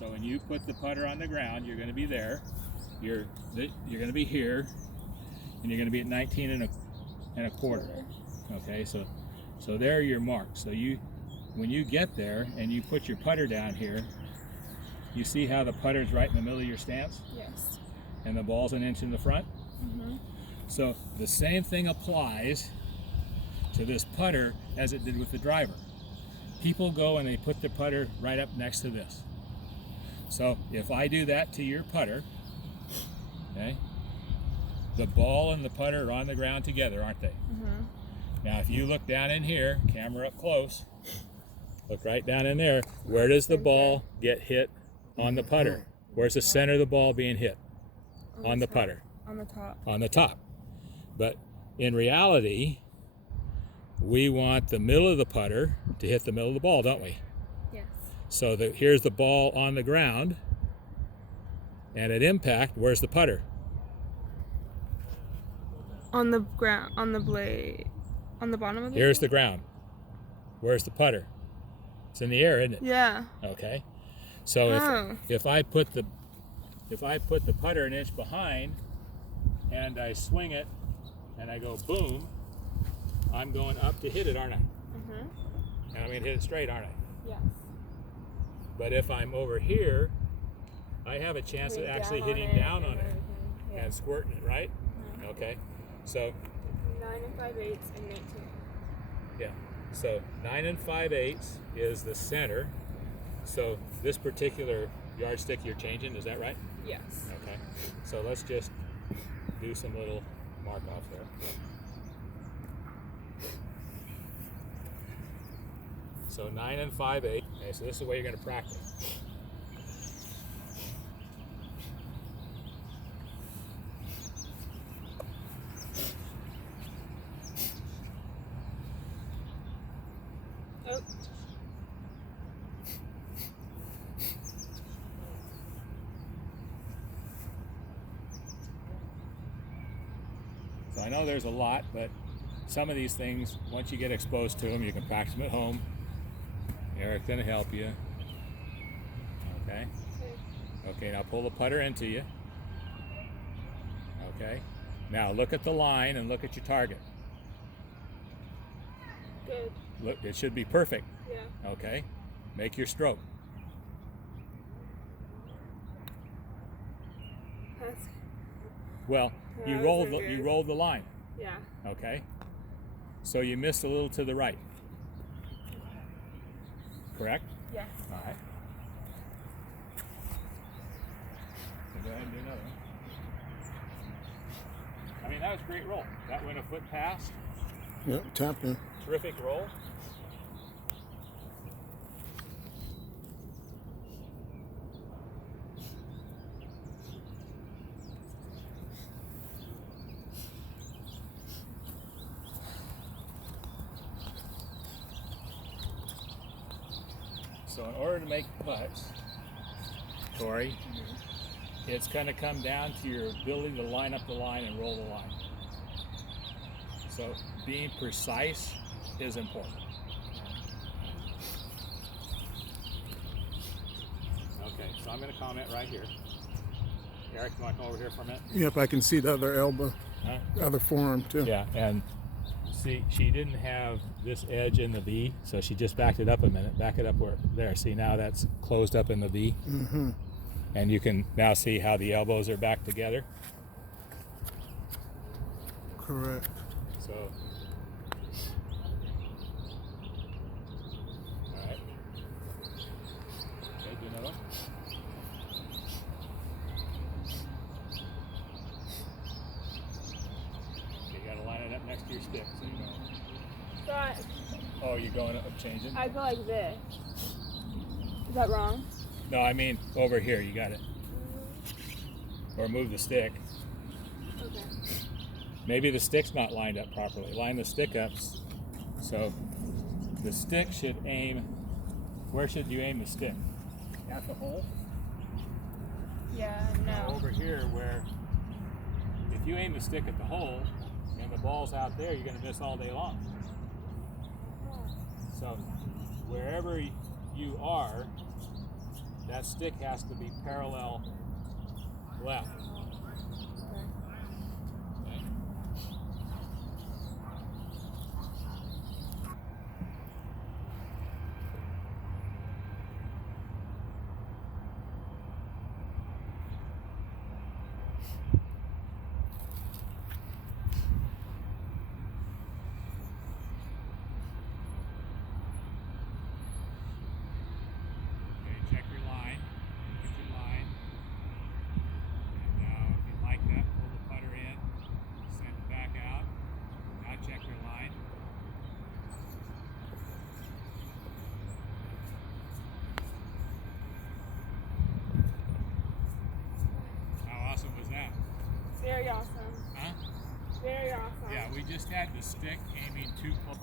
So when you put the putter on the ground, you're going to be there. You're going to be here, and you're going to be at 19 and a quarter. Okay, so there are your marks. So when you get there and you put your putter down here, you see how the putter's right in the middle of your stance? Yes. And the ball's an inch in the front? Mm-hmm. So the same thing applies to this putter as it did with the driver. People go and they put the putter right up next to this. So if I do that to your putter, okay, the ball and the putter are on the ground together, aren't they? Mm-hmm. Now if you look down in here, camera up close, look right down in there, where does the ball get hit on the putter? Where's the center of the ball being hit? On the putter. On the top. On the top. But in reality, we want the middle of the putter to hit the middle of the ball, don't we? Yes. So here's the ball on the ground, and at impact, where's the putter? On the ground, on the blade, on the bottom of the Here's blade? the ground. Where's the putter? It's in the air, isn't it? Yeah. Okay. So if I put the putter an inch behind and I swing it and I go boom, I'm going up to hit it, aren't I? Mm-hmm. And I'm going to hit it straight, aren't I? Yes. But if I'm over here, I have a chance of actually hitting down on it and squirting it, right? Mm-hmm. Okay. So 9 5/8 and 19. yeah. So 9 5/8 is the center. So this particular yardstick you're changing, is that right? Yes. Okay. So let's just do some little mark offs there. So 9 5/8. Okay, so this is the way you're going to practice. Oh. So I know there's a lot, but some of these things, once you get exposed to them, you can practice them at home. Eric's going to help you. Okay. Okay, now pull the putter into you. Okay. Now look at the line and look at your target. Good. Look, it should be perfect. Yeah. Okay. Make your stroke. That's, Well, you That rolled wasn't good. the line. yeah. Okay. So you missed a little to the right. Correct? Yes. All right. So go ahead and do another one. I mean, that was a great roll. That went a foot past. Yep, tapped in. Terrific roll. So in order to make putts, Tori, it's going to come down to your ability to line up the line and roll the line. So being precise is important. Okay, so I'm going to comment right here. Eric, you want to come over here for a minute? Yep, I can see the other elbow, Huh? the other forearm too. Yeah, and see, she didn't have this edge in the V, so she just backed it up a minute. Back it up where there. See, now that's closed up in the V. Mm-hmm. And you can now see how the elbows are back together. Correct. So, all right. Okay, do another one. You gotta line it up next to your stick, so you know. So Oh, you're going up changing? I go like this. Is that wrong? No, I mean over here. You got it. Or move the stick. Okay. Maybe the stick's not lined up properly. Line the stick up. So the stick should aim. Where should you aim the stick? At the hole? Yeah, no. Over here, where if you aim the stick at the hole and the ball's out there, you're going to miss all day long. So wherever you are, that stick has to be parallel left. Okay. Check your line. Look at your line. And if you like that, pull the putter in, send it back out. Now check your line. How awesome was that? Very awesome. Huh? Very awesome. Yeah, we just had the stick aiming too close.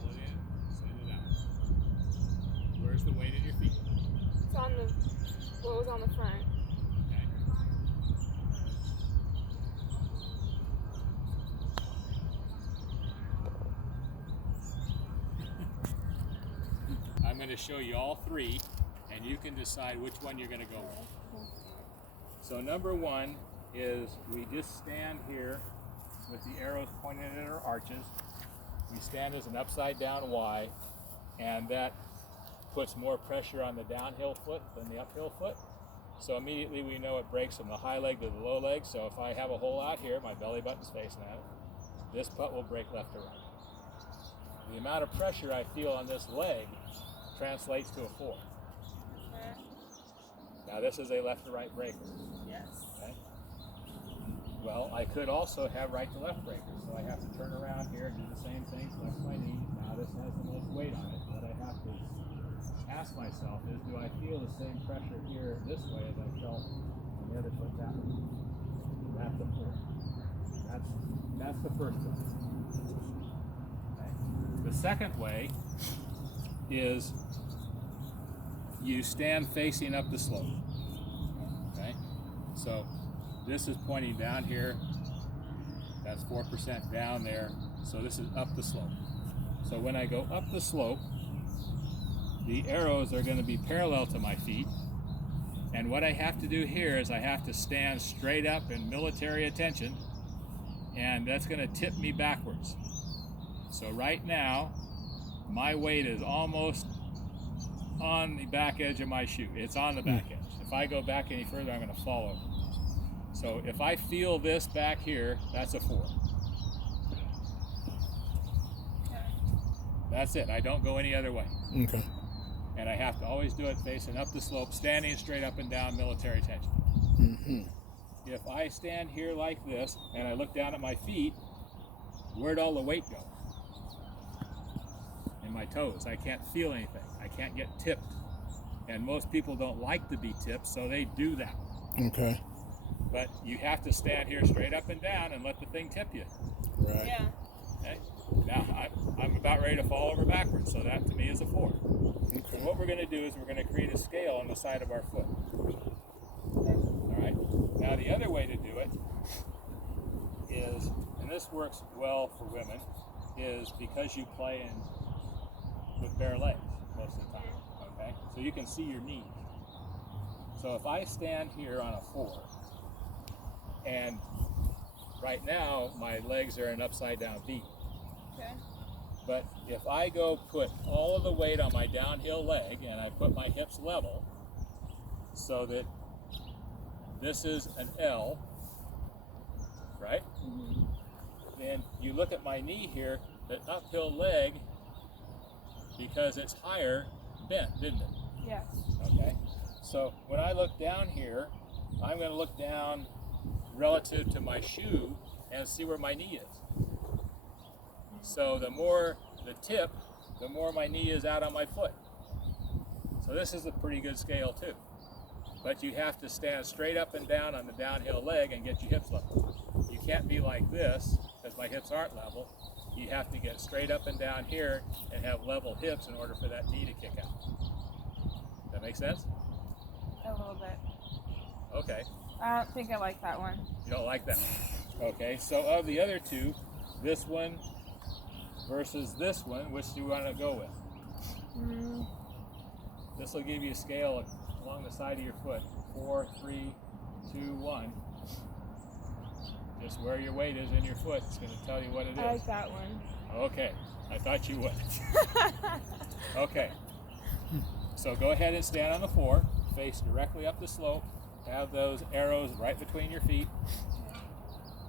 Pull it in, send it out. Where's the weight in your feet? It's on the, what was on the front. Okay. I'm going to show you all three, and you can decide which one you're going to go with. So number one is we just stand here with the arrows pointed at our arches. We stand as an upside down Y, and that puts more pressure on the downhill foot than the uphill foot. So immediately we know it breaks from the high leg to the low leg. So if I have a hole out here, my belly button's facing at it, this putt will break left to right. The amount of pressure I feel on this leg translates to a 4. Now this is a left to right breaker. Yes. Okay. Well, I could also have right to left breakers, so I have to turn around here and do the same thing, flex my knee. Now this has the most weight on it. What I have to ask myself is, do I feel the same pressure here this way as I felt on the other foot that way? That's a 4. That's the first way. Okay. The second way is you stand facing up the slope. Okay, so this is pointing down here. That's 4% down there. So this is up the slope. So when I go up the slope, the arrows are going to be parallel to my feet. And what I have to do here is I have to stand straight up in military attention, and that's going to tip me backwards. So right now, my weight is almost on the back edge of my shoe. It's on the back edge. If I go back any further, I'm going to fall over. So if I feel this back here, that's a 4. That's it. I don't go any other way. Okay. And I have to always do it facing up the slope, standing straight up and down, military tension. Mm-hmm. If I stand here like this and I look down at my feet, where'd all the weight go? In my toes. I can't feel anything. I can't get tipped. And most people don't like to be tipped, so they do that. Okay. But you have to stand here straight up and down and let the thing tip you. Right. Yeah. Okay? Now, I'm about ready to fall over backwards, so that to me is a 4. Okay. So what we're going to do is we're going to create a scale on the side of our foot. All right? Now, the other way to do it is, and this works well for women, is because you play with bare legs most of the time. Okay? So you can see your knees. So if I stand here on a 4, and right now my legs are an upside down V. Okay. But if I go put all of the weight on my downhill leg and I put my hips level so that this is an L, right? Mm-hmm. Then you look at my knee here, the uphill leg, because it's higher, bent, didn't it? Yes. Okay. So when I look down here, I'm going to look down relative to my shoe and see where my knee is. So the more the tip, the more my knee is out on my foot. So this is a pretty good scale too. But you have to stand straight up and down on the downhill leg and get your hips level. You can't be like this, because my hips aren't level. you have to get straight up and down here and have level hips in order for that knee to kick out. That make sense? A little bit. Okay. I don't think I like that one. You don't like that? Okay. So of the other two, this one versus this one, which do you want to go with? Mm, This will give you a scale along the side of your foot. 4, 3, 2, 1. Just where your weight is in your foot. It's going to tell you what it I is. like that one. Okay. I thought you would. Okay. So go ahead and stand on the floor. Face directly up the slope. Have those arrows right between your feet.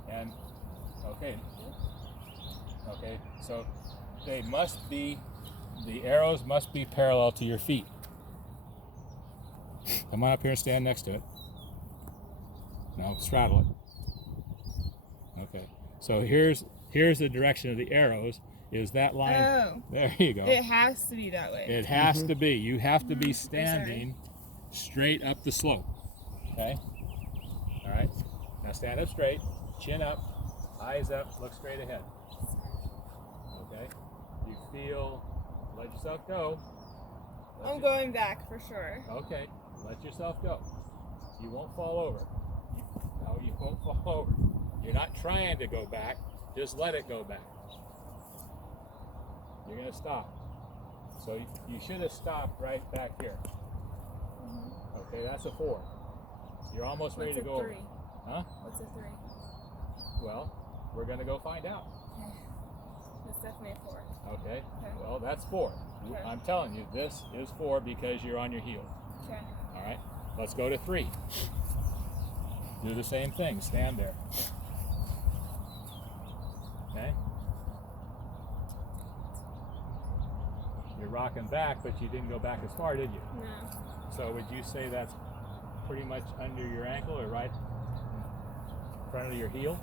And, okay. Okay. So they must be, the arrows must be parallel to your feet. Come on up here and stand next to it. No, straddle it. Okay. So here's the direction of the arrows. Is that line? Oh. There you go. It has to be that way. It has to be. You have to be standing straight up the slope. Okay? All right. Now stand up straight, chin up, eyes up, look straight ahead. Okay? You feel, let yourself go. I'm going back for sure. Okay. Let yourself go. You won't fall over. No, you won't fall over. You're not trying to go back. Just let it go back. You're going to stop. So you should have stopped right back here. Okay, that's a 4. You're almost ready What's to a go 3? over. Huh? What's a 3? Well, we're going to go find out. It's definitely a 4. Okay? Okay. Well, that's 4. Okay. I'm telling you, this is 4 because you're on your heel. Okay. All right? Let's go to 3. Do the same thing. Stand there. Okay? You're rocking back, but you didn't go back as far, did you? No. So would you say that's pretty much under your ankle or right in front of your heel?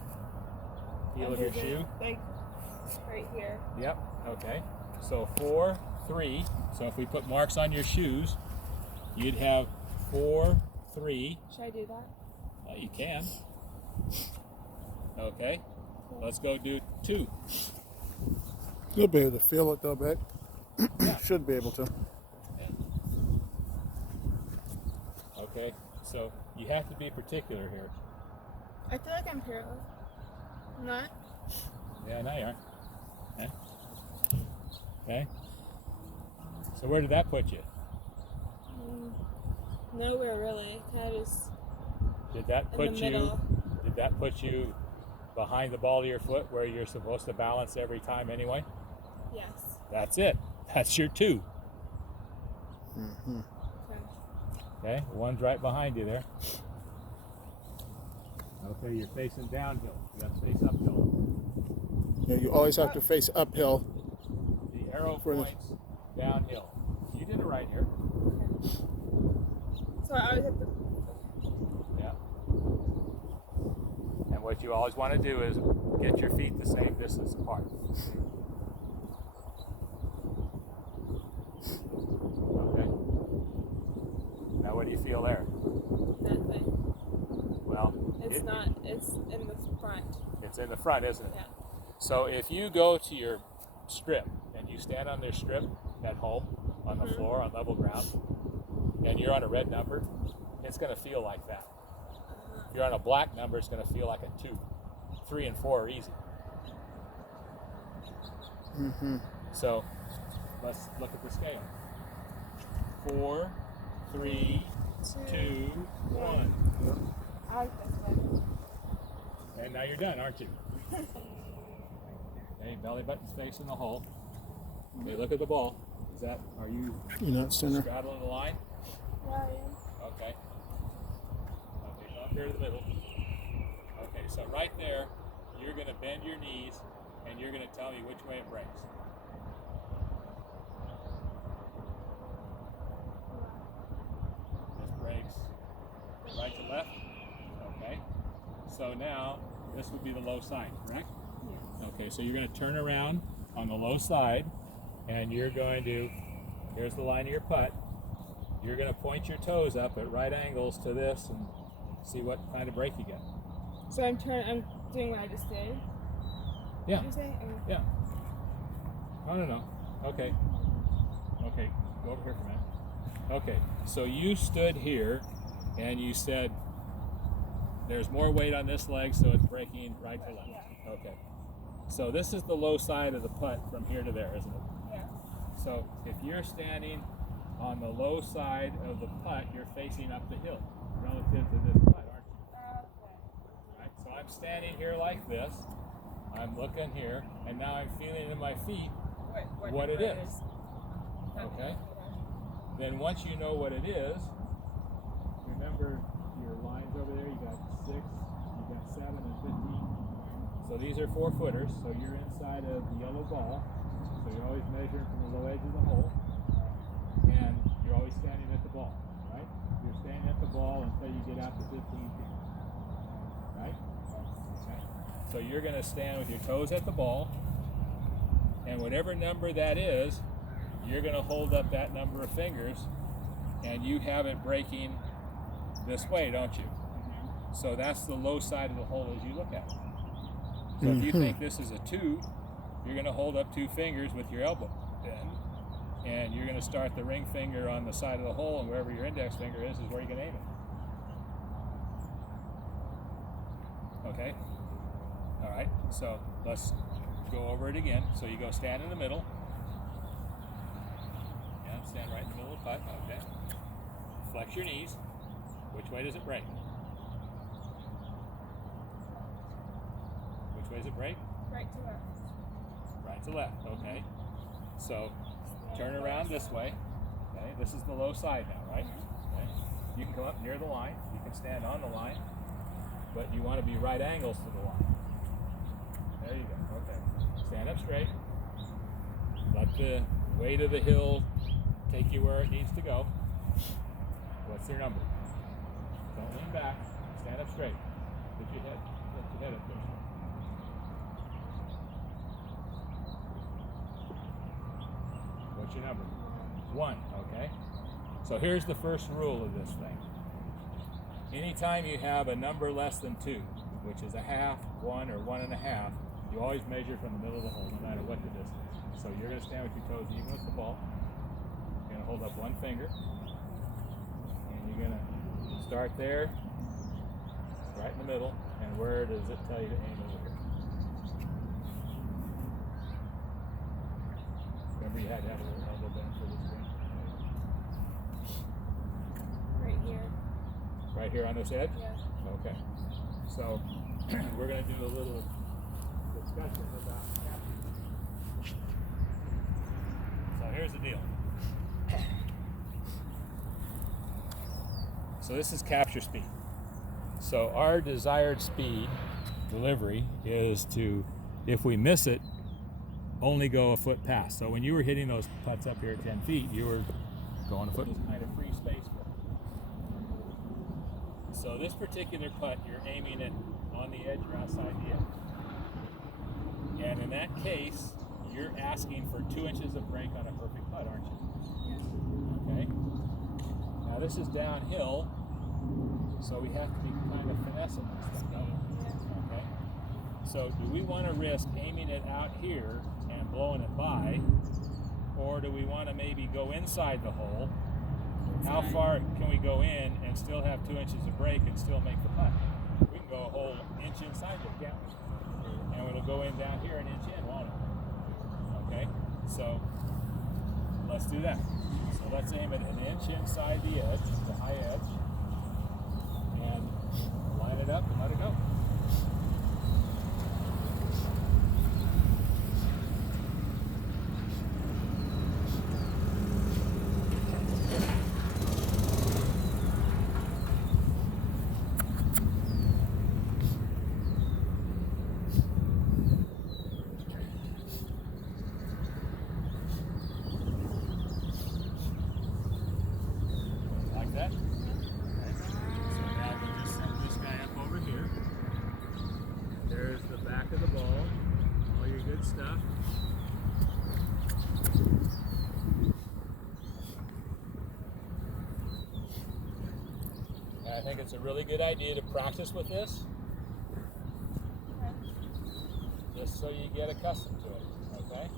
Heel of your shoe? Like right here. Yep. Okay. So 4, 3. So if we put marks on your shoes, you'd have 4, 3. Should I do that? You can. Okay. Let's go do 2. You'll be able to feel it though, but Yeah. should be able to. Okay. So you have to be particular here. I feel like I'm parallel. Not? Yeah, now you are. Okay. Okay. So where did that put you? Nowhere really. Kind of just Did that in put the you? middle. Did that put you behind the ball of your foot where you're supposed to balance every time anyway? Yes. That's it. That's your 2. Mm-hmm. Okay. Okay, one's right behind you there. Okay, you're facing downhill. You got to face uphill. Yeah, you always have to face uphill. The arrow For the- points downhill. You did it right here. So I always have to. Yeah. And what you always want to do is get your feet the same distance apart. Okay. Now what do you feel there? Nothing. Well, It's not. It's in the front. It's in the front, isn't it? Yeah. So if you go to your strip and you stand on their strip at home on the floor on level ground and you're on a red number, it's going to feel like that. If you're on a black number, it's going to feel like a 2. 3 and 4 are easy. Mm-hmm. So let's look at the scale. 4, 3, 2, 1. I like this one. And now you're done, aren't you? Okay, belly button's facing the hole. Okay, look at the ball. Are you You're not center. straddling the line? Yeah, I am. Okay. Okay, go up here to the middle. Okay, so right there, you're going to bend your knees and you're going to tell me which way it breaks. This breaks right to left. Okay. So now, this would be the low side, correct? Yes. Okay, so you're going to turn around on the low side and you're going to, here's the line of your putt. You're going to point your toes up at right angles to this and see what kind of break you get. So I'm doing what I just did. Yeah. Did you say? Yeah. Oh, no. Okay. Okay, go over here for a minute. Okay, so you stood here and you said there's more weight on this leg, so it's breaking right to left. Okay. So this is the low side of the putt from here to there, isn't it? Yeah. So if you're standing on the low side of the putt, you're facing up the hill relative to this putt, aren't you? Right? So I'm standing here like this. I'm looking here, and now I'm feeling in my feet what it is. Okay? Then once you know what it is, remember your lines over there, you got 6, you got 7 and 15. So these are 4-footers, so you're inside of the yellow ball. So you're always measuring from the low edge of the hole. And you're always standing at the ball, right? You're standing at the ball until you get out to 15 feet. Right? Okay. So you're going to stand with your toes at the ball, and whatever number that is, you're going to hold up that number of fingers, and you have it breaking this way, don't you? So that's the low side of the hole as you look at it. So if you think this is a 2, you're going to hold up 2 fingers with your elbow bend, and you're going to start the ring finger on the side of the hole, and wherever your index finger is where you're going to aim it. Okay? All right, so let's go over it again. So you go stand in the middle. Yeah, stand right in the middle of the putt. Okay. Flex your knees. Which way does it break? Which way does it break? Right to left. Right to left. Okay. So turn around this way. Okay. This is the low side now, right? Okay. You can come up near the line. You can stand on the line, but you want to be right angles to the line. There you go. Okay. Stand up straight. Let the weight of the hill take you where it needs to go. What's your number? Don't lean back. Stand up straight. Lift your head up there. What's your number? 1. Okay. So here's the first rule of this thing. Anytime you have a number less than 2, which is a half, 1, or 1.5, you always measure from the middle of the hole, no matter what the distance. So you're going to stand with your toes even with the ball. You're going to hold up 1 finger, and you're going to start there, right in the middle, and where does it tell you to aim over here? Remember you had to have a little elbow bend for this thing. Right here. Right here on this edge? Yeah. Okay. So we're going to do a little discussion about capture. So here's the deal. So this is capture speed. So our desired speed delivery is to, if we miss it, only go a foot past. So when you were hitting those putts up here at 10 feet, you were going a foot. This kind of free space. So this particular putt, you're aiming it on the edge or outside the edge. And in that case, you're asking for 2 inches of break on a perfect putt, aren't you? Okay. Now this is downhill, so we have to be kind of finessing this stuff, don't we? Okay. So do we want to risk aiming it out here and blowing it by, or do we want to maybe go inside the hole? How far can we go in and still have 2 inches of break and still make the putt? We can go a whole inch inside there, can't we? And it'll go in down here an inch in, won't it? Okay, so let's do that. So let's aim it an inch inside the edge, the high edge, and line it up and let it go. Stuff. I think it's a really good idea to practice with this, just so you get accustomed to it, okay?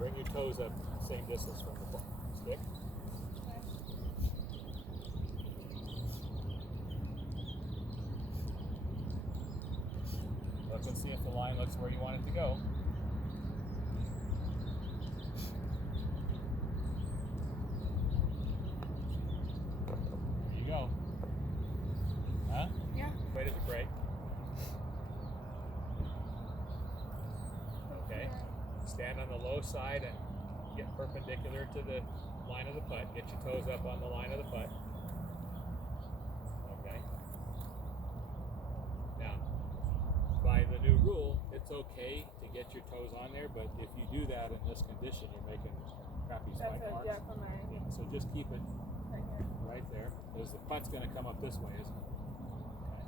bring your toes up same distance from the stick. Look and see if the line looks where you want it to go. There you go. Huh? Yeah. Weight of the brake. Okay. Stand on the low side and get perpendicular to the line of the putt. Get your toes up on the line of the putt. Okay. Now, by the new rule, it's okay to get your toes on there, but if you do that in this condition, you're making crappy That's spike a marks. jack on my Yeah, so just keep it right here. right there, because the putt's going to come up this way, isn't it? Okay.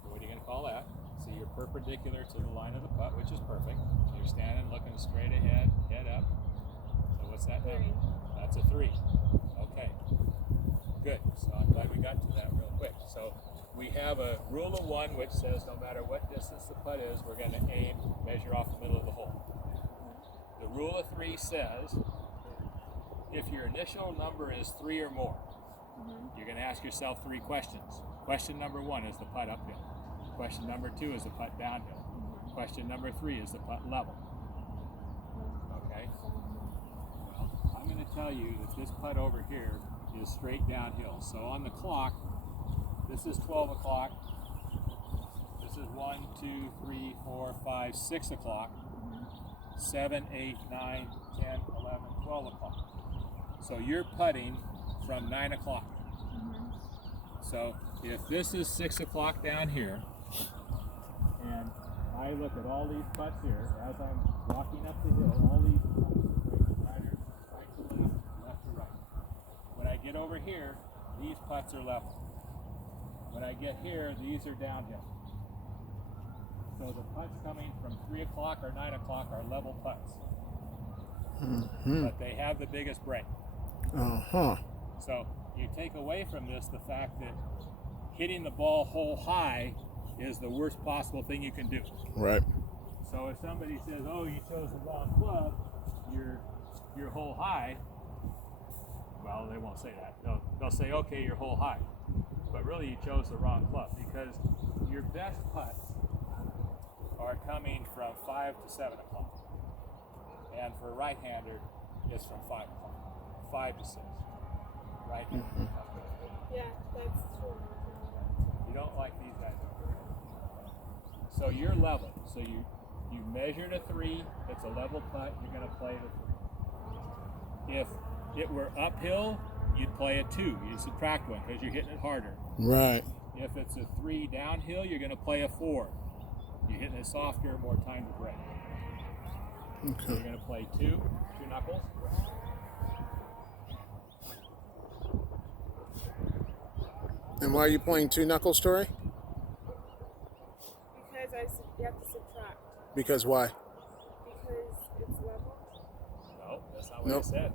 So what are you going to call that? So you're perpendicular to the line of the putt, which is perfect. You're standing, looking straight ahead, head up. So what's that number? That's a 3. Okay. Good. So I'm glad we got to that real quick. So we have a rule of 1 which says no matter what distance the putt is, we're going to aim, measure off the middle of the hole. The rule of 3 says if your initial number is 3 or more, you're going to ask yourself 3 questions. Question number 1 is the putt uphill. Question number 2 is the putt downhill. Question number 3 is the putt level. Okay? Well, I'm going to tell you that this putt over here is straight downhill. So on the clock, this is 12 o'clock. This is 1, 2, 3, 4, 5, 6 o'clock. 7, 8, 9, 10, 11, 12 o'clock. So you're putting from 9 o'clock. So if this is 6 o'clock down here, and I look at all these putts here, as I'm walking up the hill, all these putts are right to left, left to right. When I get over here, these putts are level. When I get here, these are downhill. So the putts coming from 3 o'clock or 9 o'clock are level putts. But they have the biggest break. So you take away from this the fact that hitting the ball hole high is the worst possible thing you can do. Right. So if somebody says, oh, you chose the wrong club, you're hole high, well, they won't say that. They'll say, okay, you're hole high. But really you chose the wrong club, because your best putts are coming from 5 to 7 o'clock. And for a right-hander, it's from 5 o'clock. 5 to 6. Right-hander. Yeah, that's true. You don't like these guys over here. So you're level. So you measured a 3, it's a level putt, you're going to play the 3. If it were uphill, you'd play a 2. You'd subtract 1 because you're hitting it harder. Right. If it's a 3 downhill, you're going to play a 4. You're hitting it softer, more time to break. So Okay. you're going to play 2 knuckles. And why are you playing 2 knuckles, Tori? Because you have to subtract. Because why? Because it's level. No, that's not what Nope. I said.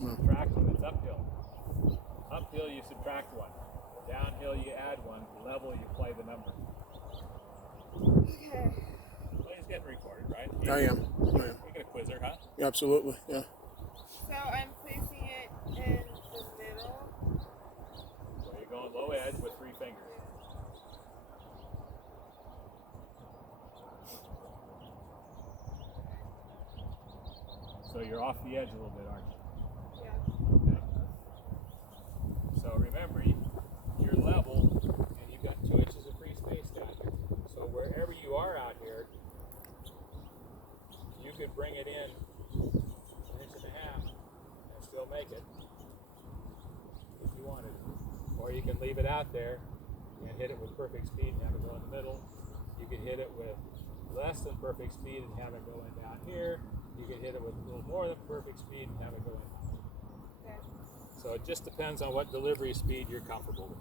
You No. subtract when it's uphill. Uphill, you subtract 1. Downhill, you add 1. Level, you play the number. Okay. Well, he's getting recorded, right? I am. You're going to quizzer, huh? Yeah, absolutely. Yeah. So I'm placing it in the middle. So you're going low edge with 3 fingers. So you're off the edge a little bit, aren't you? Yeah. Okay. So remember, you're level and you've got 2 inches of free space down here. So wherever you are out here, you could bring it in 1.5 inches and still make it if you wanted. Or you can leave it out there and hit it with perfect speed and have it go in the middle. You could hit it with less than perfect speed and have it going down here. You could hit it with a little more than perfect speed and have it go in. Okay. So it just depends on what delivery speed you're comfortable with.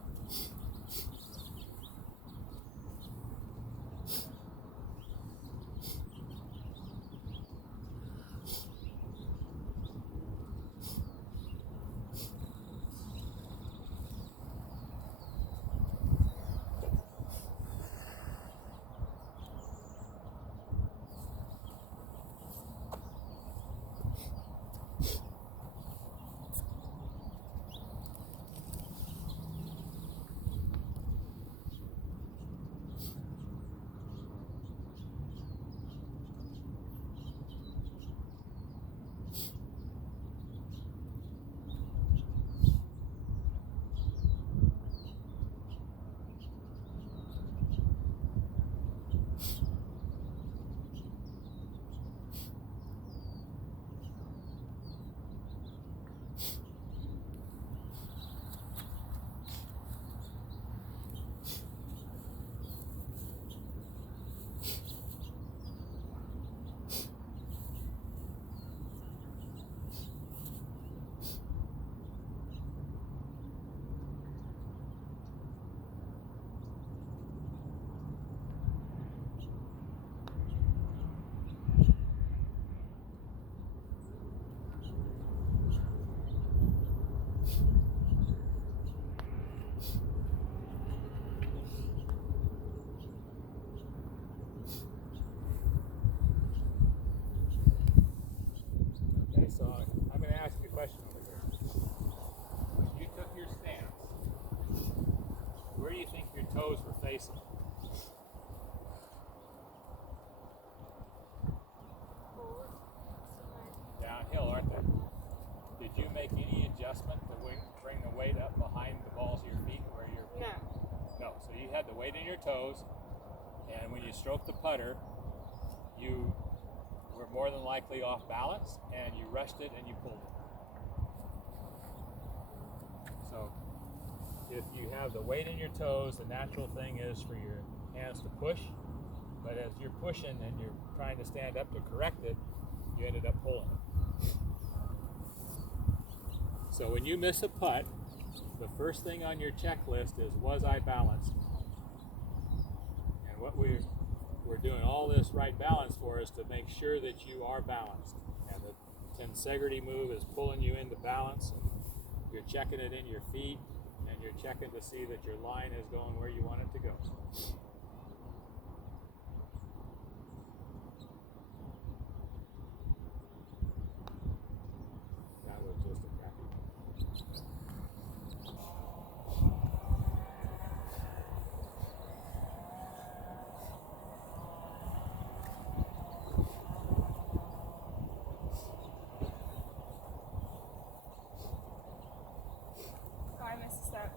toes were facing. Downhill, aren't they? Did you make any adjustment to bring the weight up behind the balls of your feet where you're? No. No. So you had the weight in your toes, and when you stroked the putter, you were more than likely off balance, and you rushed it and you pulled it. So if you have the weight in your toes, the natural thing is for your hands to push, but as you're pushing and you're trying to stand up to correct it, you ended up pulling it. So when you miss a putt, the first thing on your checklist is, was I balanced? And what we're doing all this right balance for is to make sure that you are balanced. And the tensegrity move is pulling you into balance. And you're checking it in your feet, and you're checking to see that your line is going where you want it to go. That was just a crappy one. Oh, I missed a step.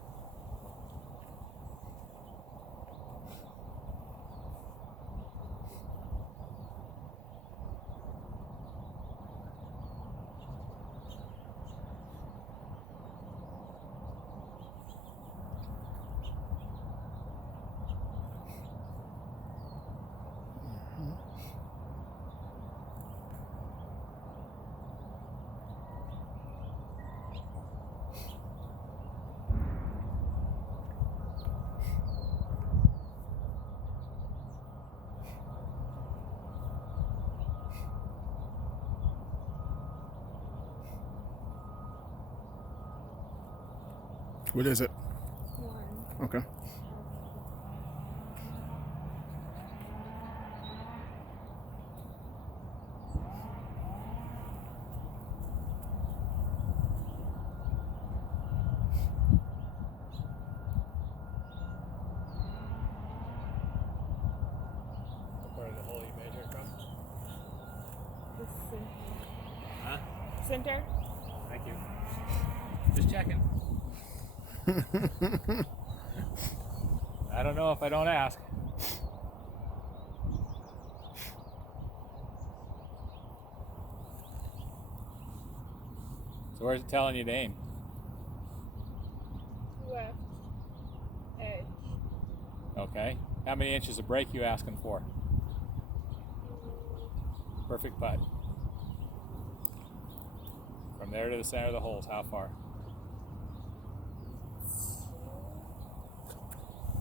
What is it? One. Okay. What part of the hole you measured from? The center. Huh? Center? Thank you. Just checking. I don't know if I don't ask. So where's it telling you to aim? Left. Edge. Okay. How many inches of break you asking for? Perfect putt. From there to the center of the holes, how far?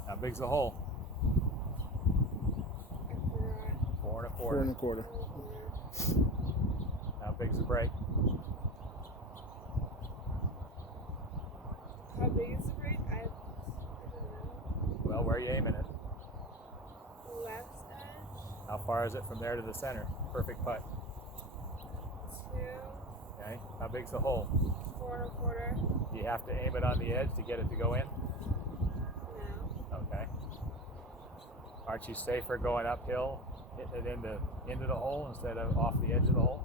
How big's the hole? I forgot. 4 and a quarter. 4 1/4. How big's the break? How big is the break? I don't know. Well, where are you aiming it? Left edge. How far is it from there to the center? Perfect putt. 2. Okay. How big's the hole? 4 1/4. Do you have to aim it on the edge to get it to go in? No. Okay. Aren't you safer going uphill, hitting it into the hole instead of off the edge of the hole?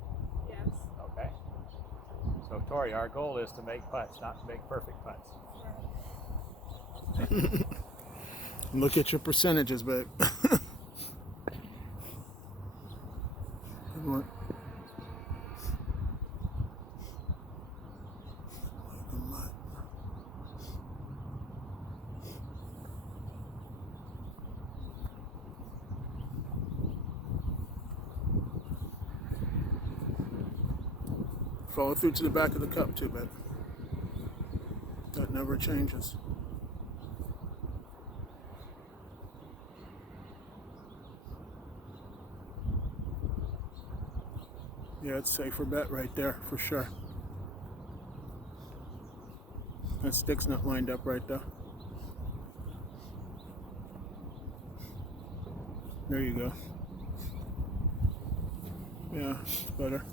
Yes. Okay. So Tori, our goal is to make putts, not to make perfect putts. Look at your percentages, babe. Good work. Follow through to the back of the cup too, babe. That never changes. Yeah, it's safer bet right there for sure. That stick's not lined up right though. There you go. Yeah, it's better.